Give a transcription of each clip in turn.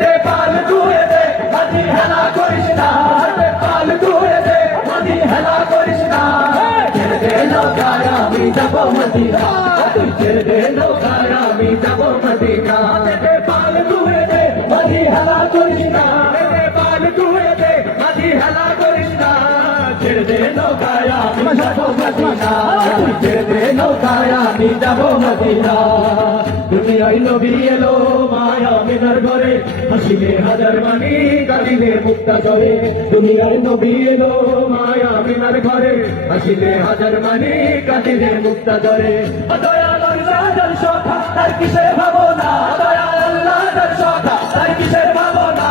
দে পাল তুলে দে মাঝি হেলা করিস না দে পাল তুলে দে মাঝি হেলা করিস না ছেড়ে দে নৌকায় আমি যাব মদিনা তুই ছেড়ে দে নৌকায় আমি যাব মদিনা দে পাল তুলে দে মাঝি হেলা করিস না দে পাল তুলে দে মাঝি হেলা করিস না ছেড়ে দে নৌকায় আমি যাব মদিনা তুই ছেড়ে দে নৌকায় আমি যাব মদিনা দুনিয়ায় নবী এলো মায়া মিনার ঘরে হাসিলে হাজার মানি কাঁদিলে মুক্তা ঝরে দুনিয়ায় নবী এলো মায়া মিনার ঘরে হাসিলে হাজার মানি কাঁদিলে মুক্তা ঝরে দয়াল আল্লাহর সখা তার কিসের ভাবনা দয়াল আল্লাহর সখা তার কিসের ভাবনা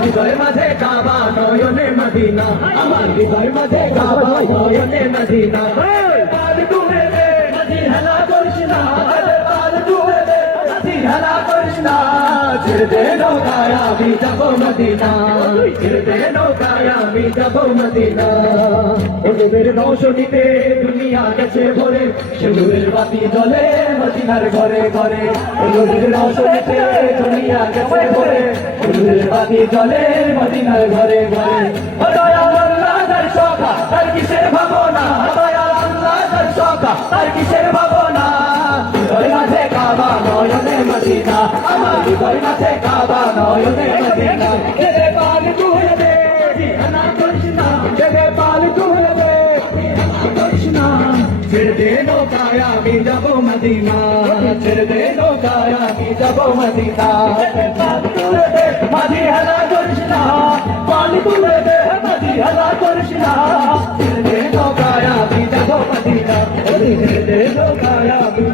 হৃদয় মাঝে কাবা নয়নে মদিনা আমার হৃদয় মাঝে কাবা নয়নে মদিনা পাল তুলে দে মাঝি হেলা করিস না পাল তুলে দে মাঝি হেলা করিস না ছেড়ে দে নৌকায় আমি যাব মদিনা ছেড়ে দে নৌকায় আমি যাব মদিনা ওদের রৌশনীতে দুনিয়া গেছে ভরে সিঁদুরের বাতি জ্বলে মদিনার ঘরে ঘরে ওদের রৌশনীতে দুনিয়া গেছে ভরে সিঁদুরের বাতি জ্বলে মদিনার ঘরে ঘরে দয়াল আল্লাহর সখা তার কিসের ভাবনা দয়াল আল্লাহর সখা তার কিসের ভাবনা হৃদয় মাঝে কাবা নয়নে মদিনা আমার হৃদয় মাঝে কাবা নয়নে মদিনা দে পাল তুলে দে হেলা করিস না দে পাল তুলে দে করিস না ছেড়ে দে নৌকায় আমি যাব মদিনা ছেড়ে দে নৌকায় আমি যাব মদিনা পাল তুলে দে মাঝি হেলা করিস না পাল তুলে দে মাঝি হেলা করিস না ছেড়ে দে নৌকায় আমি যাব মদিনা ছেড়ে দে নৌকায় আমি